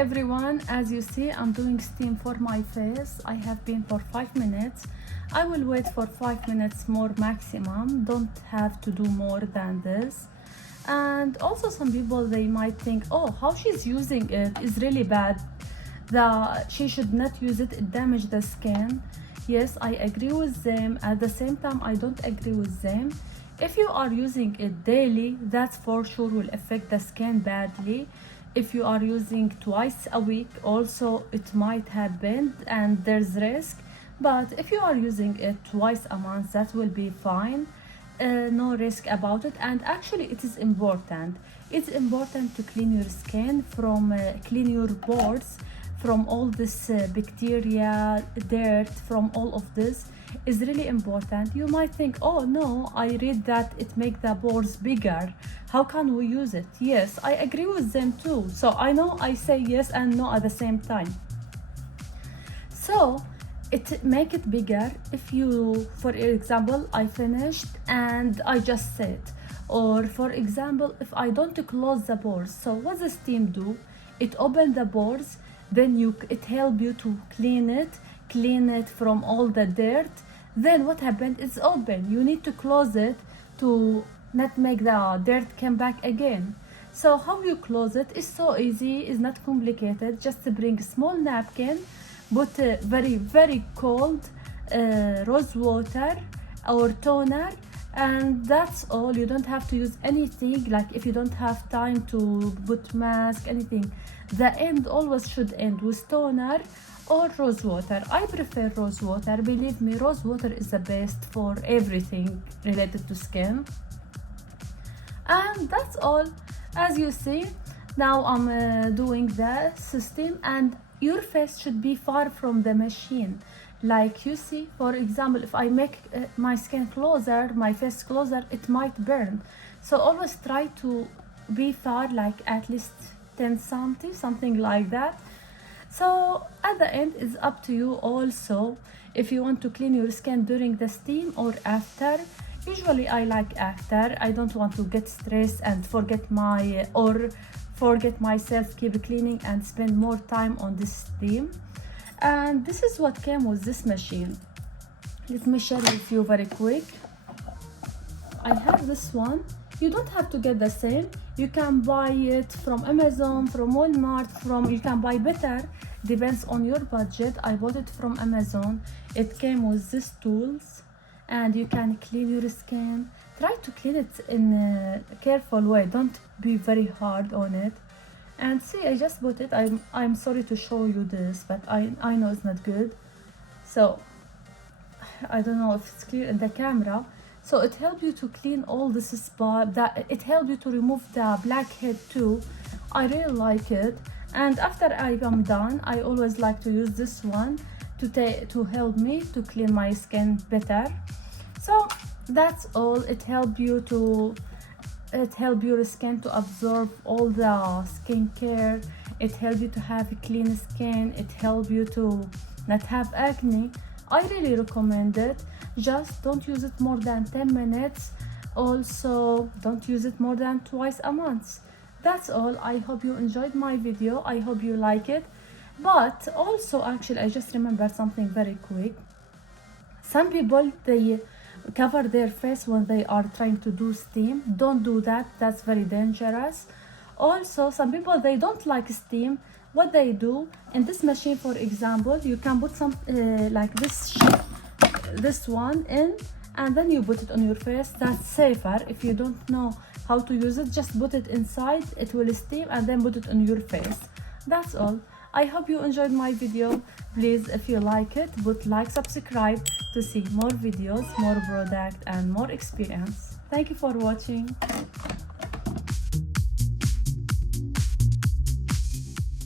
everyone, as you see, I'm doing steam for my face. I have been for 5 minutes. I will wait for 5 minutes more maximum. Don't have to do more than this. And also some people, they might think, oh, how she's using it is really bad. She should not use it, it damages the skin. Yes, I agree with them. At the same time, I don't agree with them. If you are using it daily, that for sure will affect the skin badly. If you are using twice a week, also it might happen and there's risk. But if you are using it twice a month, that will be fine. No risk about it. And actually it is important. It's important to clean your skin from clean your pores from all this bacteria, dirt, from all of this is really important. You might think, oh no, I read that it makes the pores bigger. How can we use it? Yes, I agree with them too. So I know I say yes and no at the same time. So it make it bigger if you, for example, I finished and I just said, or for example, if I don't close the pores. So what the steam do? It open the pores, then it help you to clean it from all the dirt. Then what happened? It's open. You need to close it to not make the dirt come back again. So how you close it is so easy, it's not complicated. Just bring a small napkin, put very cold rose water or toner, and that's all. You don't have to use anything, like if you don't have time to put mask, anything. The end always should end with toner or rose water. I prefer rose water. Believe me, rose water is the best for everything related to skin. And that's all. As you see, now I'm doing the system, and your face should be far from the machine. Like you see, for example, if I make my skin closer, my face closer, it might burn. So always try to be far, like at least 10 cm, something like that. So at the end, it's up to you also if you want to clean your skin during the steam or after. Usually I like after. I don't want to get stressed and forget myself, keep cleaning and spend more time on this steam. And this is what came with this machine. Let me share with you very quick. I have this one. You don't have to get the same. You can buy it from Amazon, from Walmart, you can buy better, depends on your budget. I bought it from Amazon. It came with these tools, and you can clean your skin. Try to clean it in a careful way. Don't be very hard on it. And see, I just bought it. I'm sorry to show you this, but I know it's not good. So I don't know if it's clear in the camera. So it helps you to clean all this spot. It helps you to remove the blackhead too. I really like it. And after I am done, I always like to use this one to help me to clean my skin better. So that's all. It helps your skin to absorb all the skincare. It helps you to have a clean skin. It helps you to not have acne. I really recommend it. Just don't use it more than 10 minutes. Also, don't use it more than twice a month. That's all. I hope you enjoyed my video. I hope you like it. But also, actually, I just remembered something very quick. Some people, they cover their face when they are trying to do steam. Don't do that. That's very dangerous. Also, some people, they don't like steam. What they do in this machine, for example, you can put some like this one in, and then you put it on your face. That's safer. If you don't know how to use it, just put it inside, it will steam, and then put it on your face. That's all. I hope you enjoyed my video. Please, if you like it, put like, subscribe to see more videos, more product and more experience. Thank you for watching.